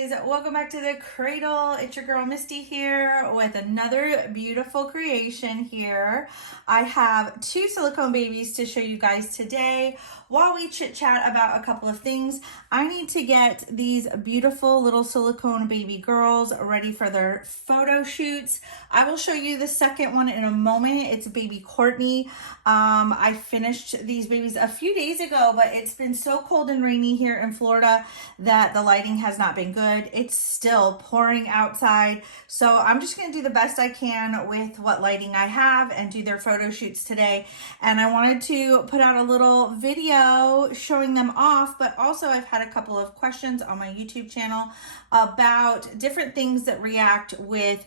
guys, welcome back to the cradle. It's your girl Misty here with another beautiful creation here. I have two silicone babies to show you guys today. While we chit chat about a couple of things, I need to get these beautiful little silicone baby girls ready for their photo shoots. I will show you the second one in a moment. It's baby Courtney. I finished these babies a few days ago, but it's been so cold and rainy here in Florida that the lighting has not been good. It's still pouring outside. So I'm just going to do the best I can with what lighting I have and do their photo shoots today. And I wanted to put out a little video showing them off, but also I've had a couple of questions on my YouTube channel about different things that react with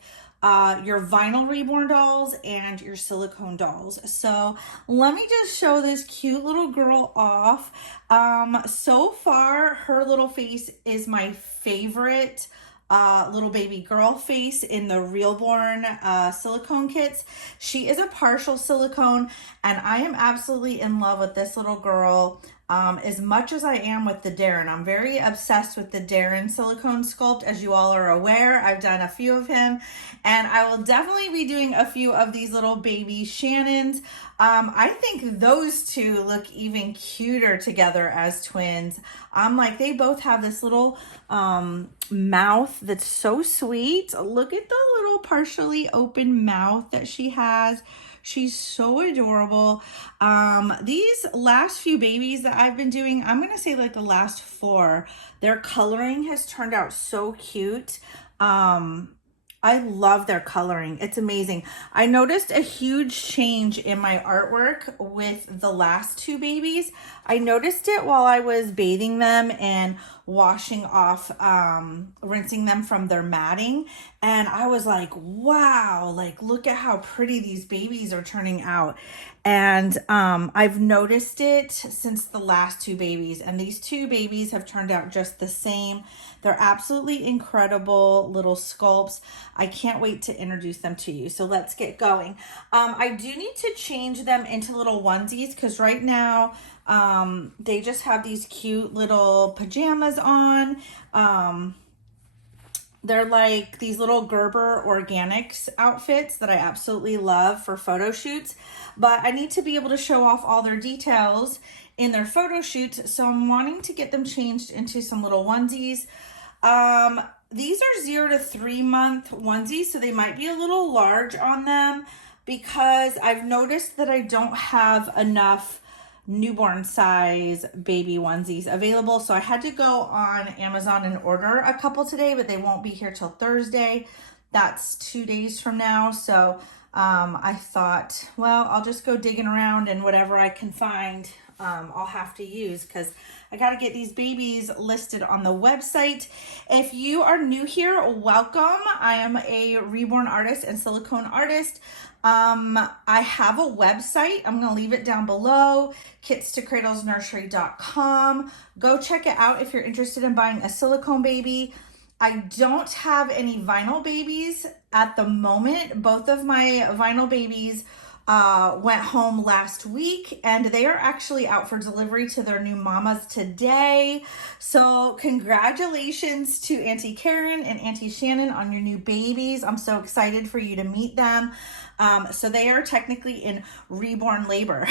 your vinyl reborn dolls and your silicone dolls. So let me just show this cute little girl off. So far, her little face is my favorite little baby girl face in the Reborn silicone kits. She is a partial silicone, and I am absolutely in love with this little girl. As much as I am with the Darren. I'm very obsessed with the Darren silicone sculpt, as you all are aware. I've done a few of him, and I will definitely be doing a few of these little baby Shannons. I think those two look even cuter together as twins. Like, they both have this little mouth that's so sweet. Look at the little partially open mouth that she has. She's so adorable. These last few babies that I've been doing, I'm going to say like the last 4, their coloring has turned out so cute. I love their coloring. It's amazing. I noticed a huge change in my artwork with the last 2 babies. I noticed it while I was bathing them and washing off, rinsing them from their matting. And I was like, wow, like, look at how pretty these babies are turning out. And I've noticed it since the last 2 babies, and these 2 babies have turned out just the same. They're absolutely incredible little sculpts. I can't wait to introduce them to you. So let's get going. I do need to change them into little onesies because right now they just have these cute little pajamas on. They're like these little Gerber Organics outfits that I absolutely love for photo shoots, but I need to be able to show off all their details in their photo shoots, so I'm wanting to get them changed into some little onesies. These are 0 to 3 month onesies, so they might be a little large on them because I've noticed that I don't have enough newborn size baby onesies available. So I had to go on Amazon and order a couple today, but they won't be here till Thursday. That's 2 days from now. So I thought, well, I'll just go digging around, and whatever I can find, I'll have to use because I got to get these babies listed on the website. If you are new here, welcome. I am a reborn artist and silicone artist. I have a website. I'm going to leave it down below, kitstokradlesnursery.com. Go check it out if you're interested in buying a silicone baby. I don't have any vinyl babies at the moment. Both of my vinyl babies went home last week, and they are actually out for delivery to their new mamas today. So congratulations to Auntie Karen and Auntie Shannon on your new babies. I'm so excited for you to meet them. So they are technically in reborn labor.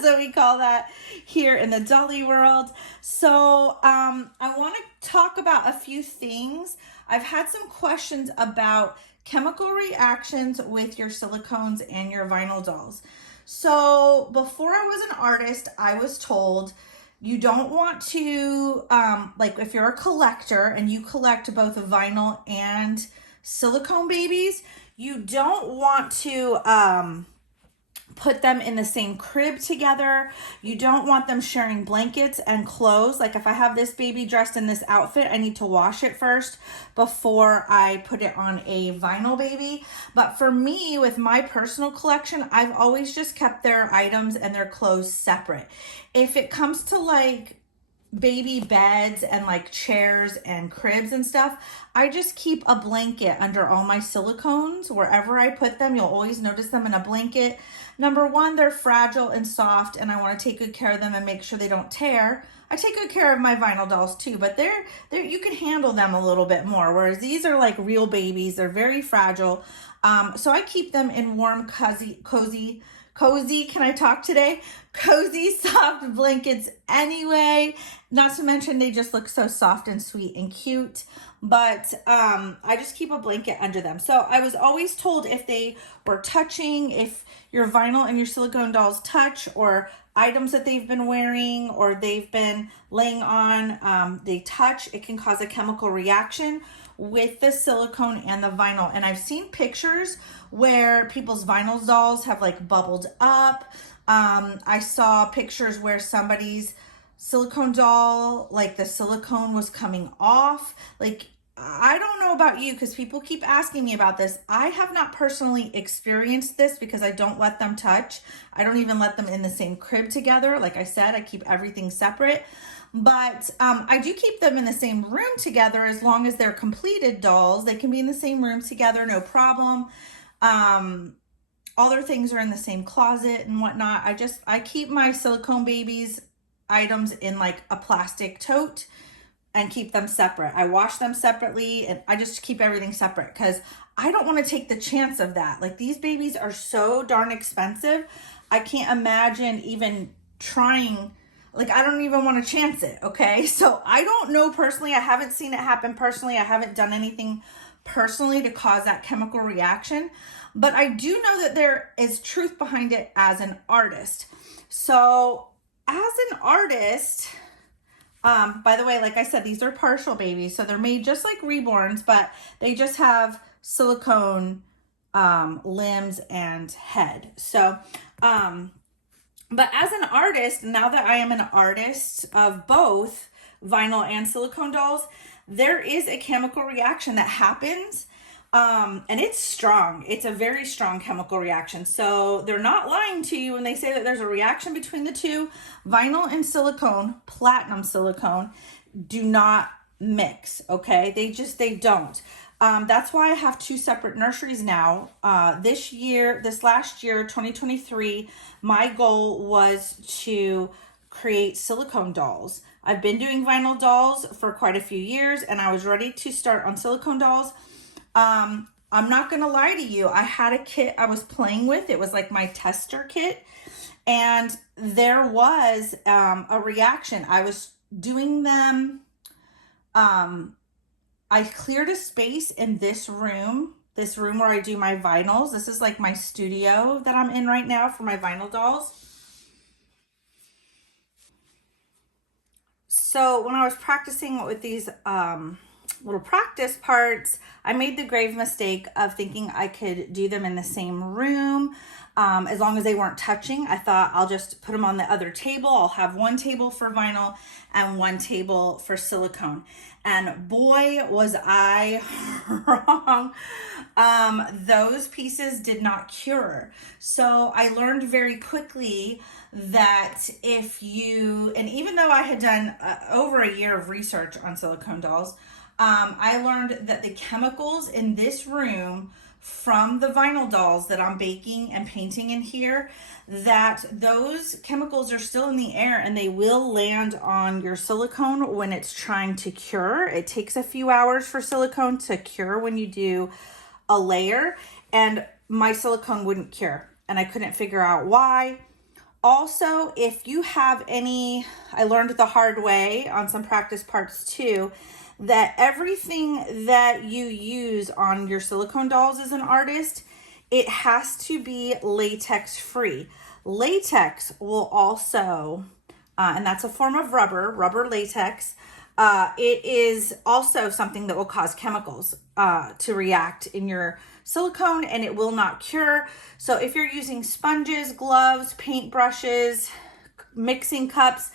So we call that here in the dolly world. So I want to talk about a few things. I've had some questions about chemical reactions with your silicones and your vinyl dolls. So before I was an artist, I was told you don't want to, like, if you're a collector and you collect both vinyl and silicone babies, you don't want to put them in the same crib together. You don't want them sharing blankets and clothes. Like, if I have this baby dressed in this outfit, I need to wash it first before I put it on a vinyl baby. But for me, with my personal collection, I've always just kept their items and their clothes separate. If it comes to like baby beds and like chairs and cribs and stuff, I just keep a blanket under all my silicones. Wherever I put them, you'll always notice them in a blanket. Number one, they're fragile and soft, and I want to take good care of them and make sure they don't tear. I take good care of my vinyl dolls too, but they're you can handle them a little bit more, whereas these are like real babies. They're very fragile. So I keep them in warm, cozy, can I talk today? Cozy, soft blankets anyway. Not to mention they just look so soft and sweet and cute. But I just keep a blanket under them. So I was always told if they were touching, if your vinyl and your silicone dolls touch, or items that they've been wearing or they've been laying on, they touch, it can cause a chemical reaction with the silicone and the vinyl. And I've seen pictures where people's vinyl dolls have like bubbled up. I saw pictures where somebody's silicone doll, like the silicone was coming off. Like, I don't know about you because people keep asking me about this. I have not personally experienced this because I don't let them touch. I don't even let them in the same crib together. Like I said, I keep everything separate. But I do keep them in the same room together as long as they're completed dolls. They can be in the same room together, no problem. All their things are in the same closet and whatnot. I keep my silicone babies items in like a plastic tote and keep them separate. I wash them separately and I just keep everything separate because I don't want to take the chance of that. Like, these babies are so darn expensive. I can't imagine even trying. Like, I don't even want to chance it, okay? So I don't know personally. I haven't seen it happen personally. I haven't done anything personally to cause that chemical reaction. But I do know that there is truth behind it as an artist. So as an artist, by the way, like I said, these are partial babies. So they're made just like Reborns, but they just have silicone limbs and head. So, but as an artist, now that I am an artist of both vinyl and silicone dolls, there is a chemical reaction that happens. And it's strong. It's a very strong chemical reaction. So they're not lying to you when they say that there's a reaction between the two. Vinyl and silicone, platinum silicone, do not mix, okay? They don't. That's why I have two separate nurseries now. This last year, 2023, my goal was to create silicone dolls. I've been doing vinyl dolls for quite a few years, and I was ready to start on silicone dolls. I'm not going to lie to you. I had a kit I was playing with. It was like my tester kit. And there was a reaction. I was doing them. I cleared a space in this room where I do my vinyls. This is like my studio that I'm in right now for my vinyl dolls. So when I was practicing with these little practice parts, I made the grave mistake of thinking I could do them in the same room. As long as they weren't touching, I thought I'll just put them on the other table. I'll have one table for vinyl and one table for silicone. And boy, was I wrong. Those pieces did not cure. So I learned very quickly that and even though I had done over a year of research on silicone dolls, I learned that the chemicals in this room from the vinyl dolls that I'm baking and painting in here, that those chemicals are still in the air and they will land on your silicone when it's trying to cure. It takes a few hours for silicone to cure when you do a layer, and my silicone wouldn't cure and I couldn't figure out why. Also, if you have I learned the hard way on some practice parts too, that everything that you use on your silicone dolls as an artist, it has to be latex free. Latex will also, and that's a form of rubber latex. It is also something that will cause chemicals to react in your silicone, and it will not cure. So if you're using sponges, gloves, paint brushes, mixing cups,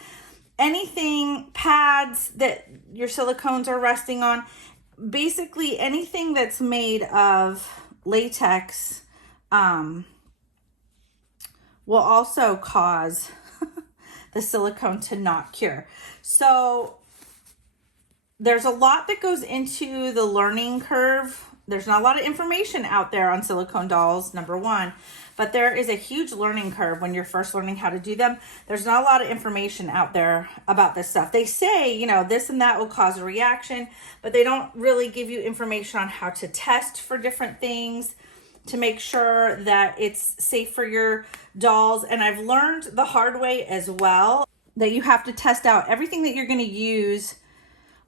anything, pads that your silicones are resting on, basically anything that's made of latex will also cause the silicone to not cure. So there's a lot that goes into the learning curve. There's not a lot of information out there on silicone dolls, number one, but there is a huge learning curve when you're first learning how to do them. There's not a lot of information out there about this stuff. They say, you know, this and that will cause a reaction, but they don't really give you information on how to test for different things to make sure that it's safe for your dolls. And I've learned the hard way as well that you have to test out everything that you're going to use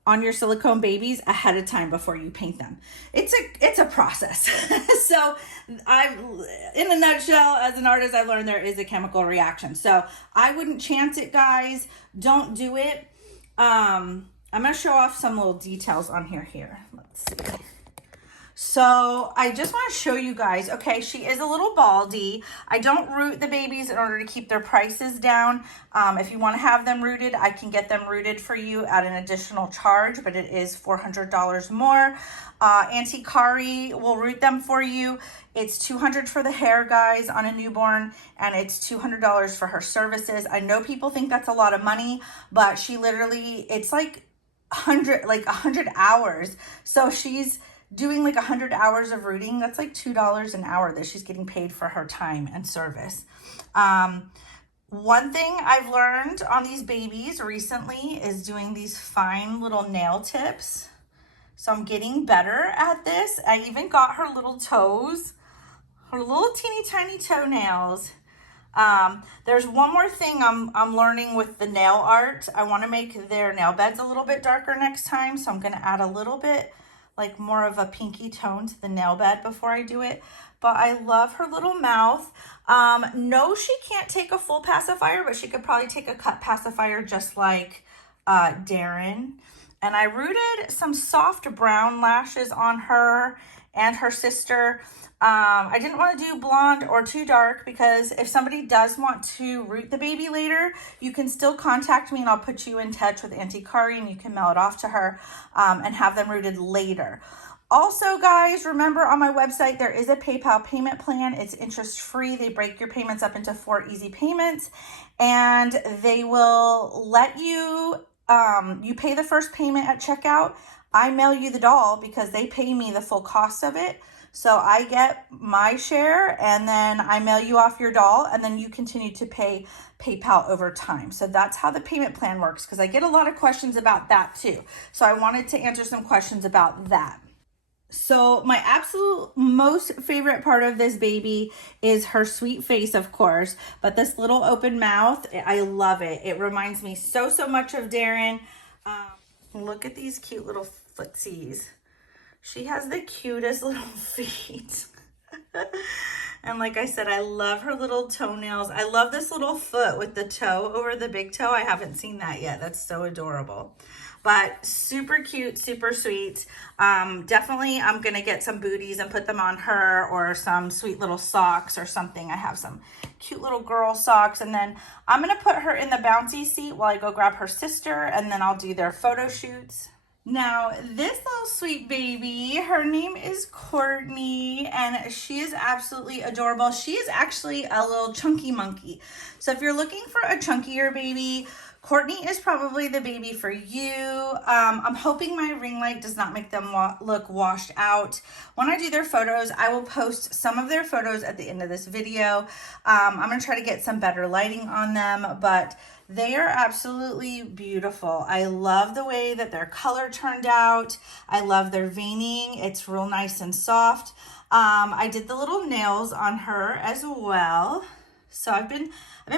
on your silicone babies ahead of time before you paint them. It's a process. So in a nutshell, as an artist, I learned there is a chemical reaction. So I wouldn't chance it, guys. Don't do it. I'm gonna show off some little details on here. Let's see. So I just want to show you guys, okay, she is a little baldy. I don't root the babies in order to keep their prices down. If you want to have them rooted, I can get them rooted for you at an additional charge, but it is $400 more. Auntie Kari will root them for you. It's $200 for the hair, guys, on a newborn, and it's $200 for her services. I know people think that's a lot of money, but she literally, it's like 100 hours. So she's doing like 100 hours of rooting. That's like $2 an hour that she's getting paid for her time and service. One thing I've learned on these babies recently is doing these fine little nail tips. So I'm getting better at this. I even got her little toes, her little teeny tiny toenails. There's one more thing I'm learning with the nail art. I want to make their nail beds a little bit darker next time. So I'm going to add a little bit like more of a pinky tone to the nail bed before I do it. But I love her little mouth. No, she can't take a full pacifier, but she could probably take a cut pacifier just like Darren. And I rooted some soft brown lashes on her and her sister. I didn't want to do blonde or too dark because if somebody does want to root the baby later, you can still contact me and I'll put you in touch with Auntie Kari and you can mail it off to her and have them rooted later. Also, guys, remember on my website, there is a PayPal payment plan. It's interest free. They break your payments up into 4 easy payments and they will let you, you pay the first payment at checkout. I mail you the doll because they pay me the full cost of it. So I get my share and then I mail you off your doll and then you continue to pay PayPal over time. So that's how the payment plan works because I get a lot of questions about that too. So I wanted to answer some questions about that. So my absolute most favorite part of this baby is her sweet face, of course, but this little open mouth, I love it. It reminds me so much of Darren. Look at these cute little footsies. She has the cutest little feet. And like I said, I love her little toenails. I love this little foot with the toe over the big toe. I haven't seen that yet. That's so adorable. But super cute, super sweet. Definitely I'm going to get some booties and put them on her or some sweet little socks or something. I have some cute little girl socks. And then I'm going to put her in the bouncy seat while I go grab her sister. And then I'll do their photo shoots. Now, this little sweet baby, her name is Courtney, and she is absolutely adorable. She is actually a little chunky monkey. So if you're looking for a chunkier baby, Courtney is probably the baby for you. I'm hoping my ring light does not make them look washed out. When I do their photos, I will post some of their photos at the end of this video. I'm going to try to get some better lighting on them, but they are absolutely beautiful. I love the way that their color turned out. I love their veining. It's real nice and soft. I did the little nails on her as well. So I've been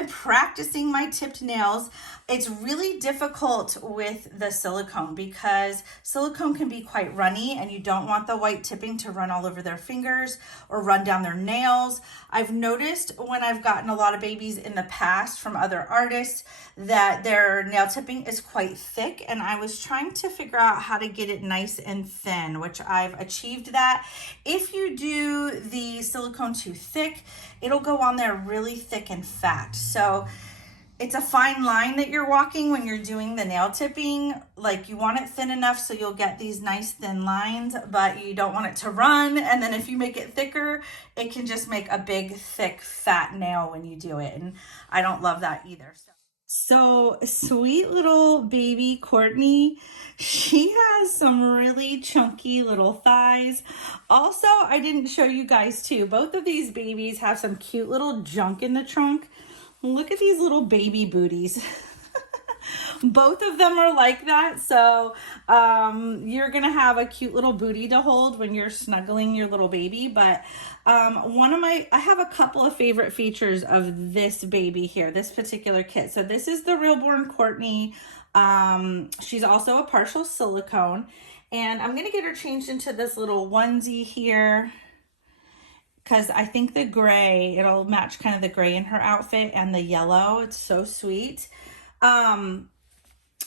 practicing my tipped nails. It's really difficult with the silicone because silicone can be quite runny and you don't want the white tipping to run all over their fingers or run down their nails. I've noticed when I've gotten a lot of babies in the past from other artists that their nail tipping is quite thick, and I was trying to figure out how to get it nice and thin, which I've achieved that. If you do the silicone too thick, it'll go on there really thick and fat. So it's a fine line that you're walking when you're doing the nail tipping. Like, you want it thin enough so you'll get these nice thin lines, but you don't want it to run. And then if you make it thicker, it can just make a big, thick, fat nail when you do it. And I don't love that either. So So sweet little baby Courtney, she has some really chunky little thighs. Also, I didn't show you guys too. Both of these babies have some cute little junk in the trunk. Look at these little baby booties. Both of them are like that. So you're going to have a cute little booty to hold when you're snuggling your little baby. But I have a couple of favorite features of this baby here, this particular kit. So this is the Reborn Courtney. She's also a partial silicone. And I'm going to get her changed into this little onesie here, because I think the gray, it'll match kind of the gray in her outfit and the yellow. It's so sweet.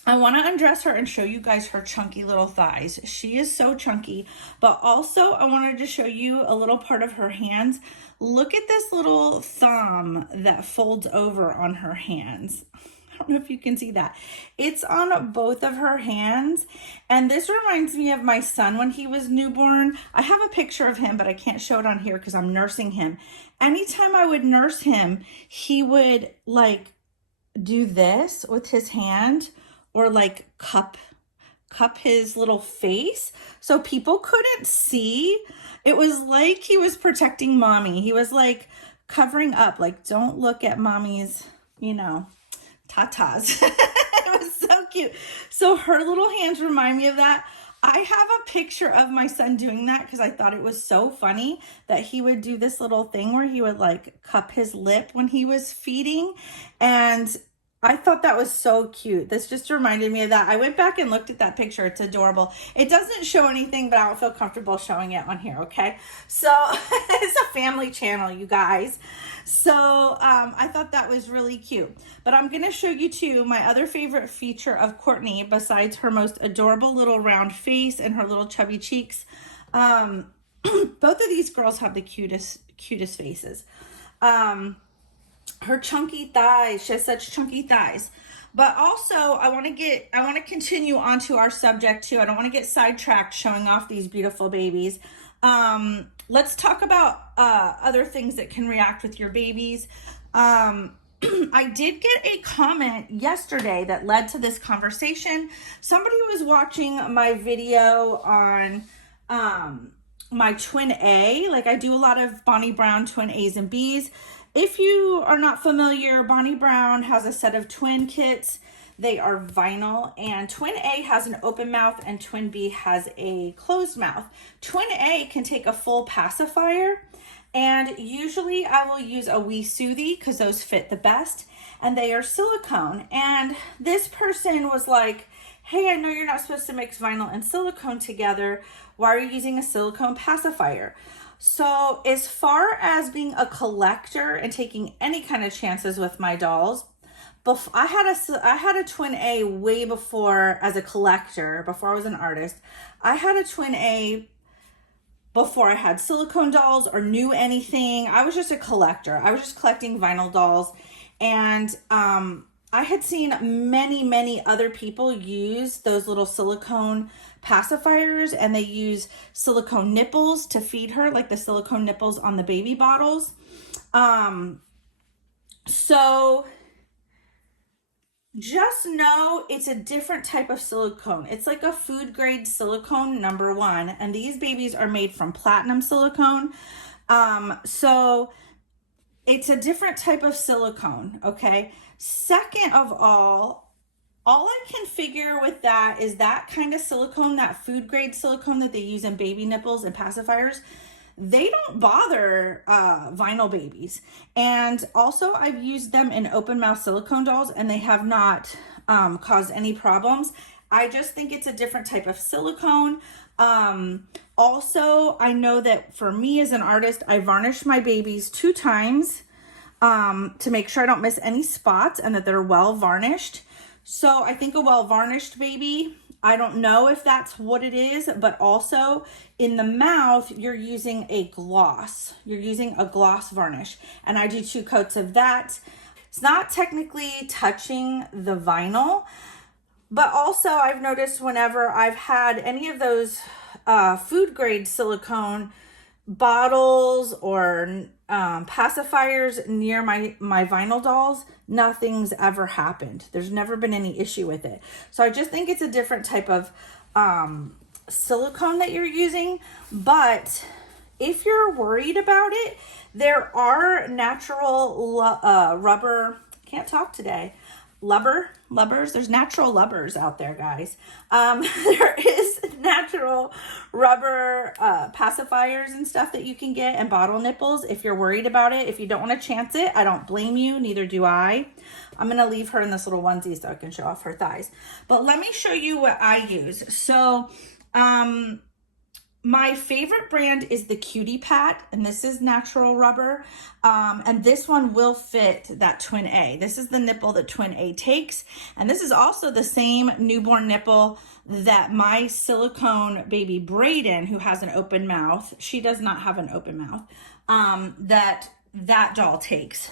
I want to undress her and show you guys her chunky little thighs. She is so chunky, but also I wanted to show you a little part of her hands. Look at this little thumb that folds over on her hands. I don't know if you can see that. It's on both of her hands. And this reminds me of my son when he was newborn. I have a picture of him, but I can't show it on here because I'm nursing him. Anytime I would nurse him, he would like do this with his hand, or like cup his little face so people couldn't see. It was like he was protecting mommy. He was like covering up, like, don't look at mommy's, you know, tatas. It was so cute. So her little hands remind me of that. I have a picture of my son doing that because I thought it was so funny that he would do this little thing where he would like cup his lip when he was feeding. And I thought that was so cute. This just reminded me of that. I went back and looked at that picture. It's adorable. It doesn't show anything, but I don't feel comfortable showing it on here, okay? So it's a family channel, you guys. So I thought that was really cute. But I'm going to show you too my other favorite feature of Courtney, besides her most adorable little round face and her little chubby cheeks. Both of these girls have the cutest faces. Her chunky thighs. She has such chunky thighs. But also, I want to continue on to our subject too. I don't want to get sidetracked showing off these beautiful babies. Let's talk about other things that can react with your babies. I did get a comment yesterday that led to this conversation. Somebody was watching my video on my twin A. Like, I do a lot of Bonnie Brown twin A's and B's. If you are not familiar, Bonnie Brown has a set of twin kits. They are vinyl, and twin A has an open mouth and twin B has a closed mouth. Twin A can take a full pacifier, and usually I will use a wee Soothie because those fit the best, and they are silicone. And this person was like, hey, I know you're not supposed to mix vinyl and silicone together. Why are you using a silicone pacifier? So as far as being a collector and taking any kind of chances with my dolls, I had a twin A way before as a collector, before I was an artist. I had a twin A before I had silicone dolls or knew anything. I was just a collector. I was just collecting vinyl dolls. And I had seen many other people use those little silicone pacifiers, and they use silicone nipples to feed her, like the silicone nipples on the baby bottles. So just know it's a different type of silicone. It's like a food grade silicone, number one, and these babies are made from platinum silicone. So it's a different type of silicone, okay? Second of all I can figure with that is that kind of silicone, that food grade silicone that they use in baby nipples and pacifiers, they don't bother vinyl babies. And also I've used them in open mouth silicone dolls, and they have not caused any problems. I just think it's a different type of silicone. Also, I know that for me as an artist, I varnish my babies 2 times to make sure I don't miss any spots and that they're well varnished. So I think a well varnished baby, I don't know if that's what it is, but also in the mouth, you're using a gloss. You're using a gloss varnish, and I do 2 coats of that. It's not technically touching the vinyl, but also I've noticed whenever I've had any of those food grade silicone bottles or pacifiers near my vinyl dolls, nothing's ever happened. There's never been any issue with it. So I just think it's a different type of silicone that you're using. But if you're worried about it, there are natural rubber, can't talk today, lubbers. There's natural lubbers out there, guys. There is natural rubber pacifiers and stuff that you can get, and bottle nipples if you're worried about it. If you don't want to chance it, I don't blame you, neither do I. I'm going to leave her in this little onesie so I can show off her thighs. But let me show you what I use. So my favorite brand is the Cutie Pat, and this is natural rubber. And this one will fit that twin A. This is the nipple that twin A takes. And this is also the same newborn nipple that my silicone baby Brayden, who has an open mouth, she does not have an open mouth, that doll takes.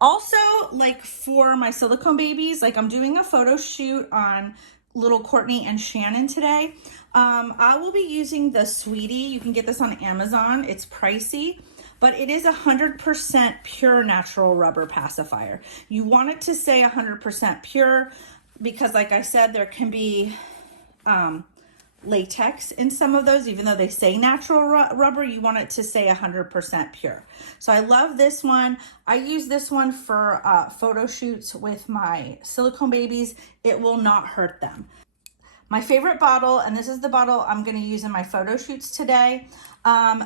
Also, like for my silicone babies, like I'm doing a photo shoot on little Courtney and Shannon today. I will be using the Sweetie. You can get this on Amazon. It's pricey, but it is 100% pure natural rubber pacifier. You want it to say 100% pure because, like I said, there can be latex in some of those. Even though they say natural rubber, you want it to say 100% pure. So I love this one. I use this one for photo shoots with my silicone babies. It will not hurt them. My favorite bottle, and this is the bottle I'm going to use in my photo shoots today.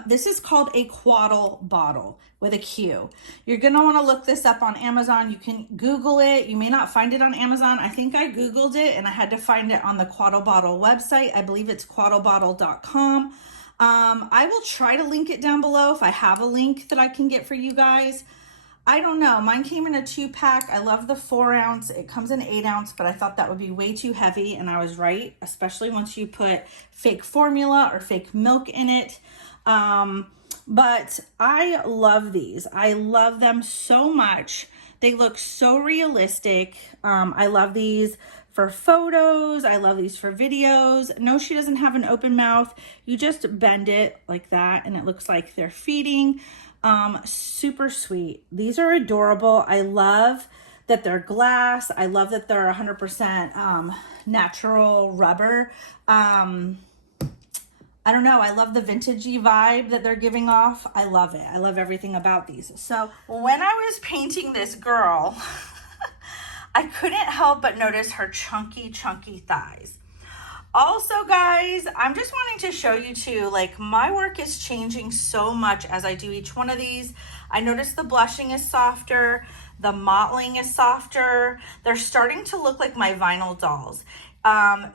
This is called a Kradles bottle with a Q. You're going to want to look this up on Amazon. You can Google it. You may not find it on Amazon. I think I Googled it and I had to find it on the Kradles bottle website. I believe it's kradlesbottle.com. I will try to link it down below if I have a link that I can get for you guys. I don't know. Mine came in a 2-pack. I love the 4-ounce. It comes in 8-ounce, but I thought that would be way too heavy, and I was right, especially once you put fake formula or fake milk in it. But I love these. I love them so much. They look so realistic. I love these for photos. I love these for videos. No, she doesn't have an open mouth. You just bend it like that, and it looks like they're feeding. Super sweet. These are adorable. I love that they're glass. I love that they're 100% natural rubber. I don't know. I love the vintagey vibe that they're giving off. I love it. I love everything about these. So when I was painting this girl, I couldn't help but notice her chunky thighs. Also, guys, I'm just wanting to show you too, like my work is changing so much as I do each one of these. I noticed the blushing is softer, the mottling is softer. They're starting to look like my vinyl dolls.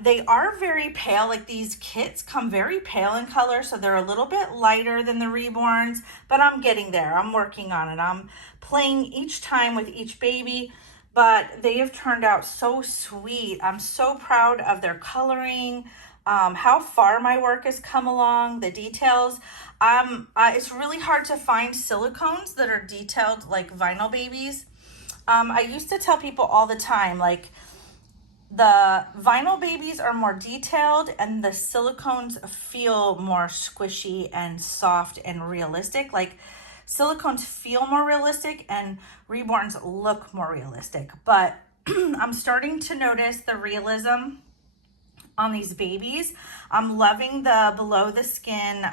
They are very pale, like these kits come very pale in color, so they're a little bit lighter than the Reborns, but I'm getting there. I'm working on it. I'm playing each time with each baby. But they have turned out so sweet. I'm so proud of their coloring, how far my work has come along, the details. It's really hard to find silicones that are detailed like vinyl babies. I used to tell people all the time, like the vinyl babies are more detailed and the silicones feel more squishy and soft and realistic. Like silicones feel more realistic and Reborns look more realistic, but I'm starting to notice the realism on these babies. I'm loving the below the skin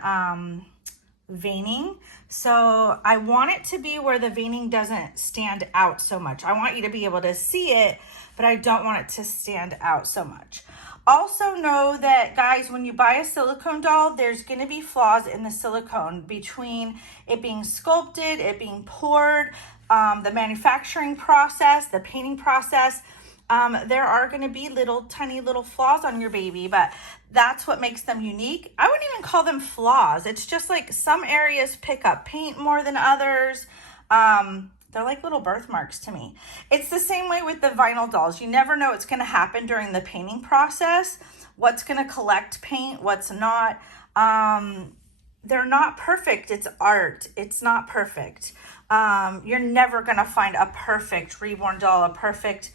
veining. So I want it to be where the veining doesn't stand out so much. I want you to be able to see it, but I don't want it to stand out so much. Also know that, guys, when you buy a silicone doll, there's going to be flaws in the silicone between it being sculpted, it being poured, the manufacturing process, the painting process. There are going to be tiny little flaws on your baby, but that's what makes them unique. I wouldn't even call them flaws. It's just like some areas pick up paint more than others. They're like little birthmarks to me. It's the same way with the vinyl dolls. You never know what's going to happen during the painting process, what's going to collect paint, what's not. They're not perfect. It's art. It's not perfect. You're never going to find a perfect Reborn doll, a perfect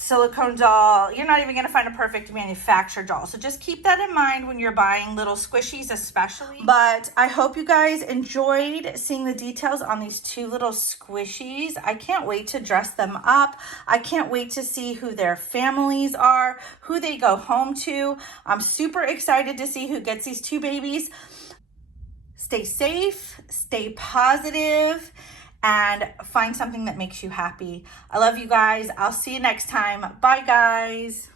silicone doll. You're not even going to find a perfect manufactured doll. So just keep that in mind when you're buying little squishies especially. But I hope you guys enjoyed seeing the details on these two little squishies. I can't wait to dress them up. I can't wait to see who their families are, who they go home to. I'm super excited to see who gets these two babies. Stay safe, stay positive, and find something that makes you happy. I love you guys. I'll see you next time. Bye, guys.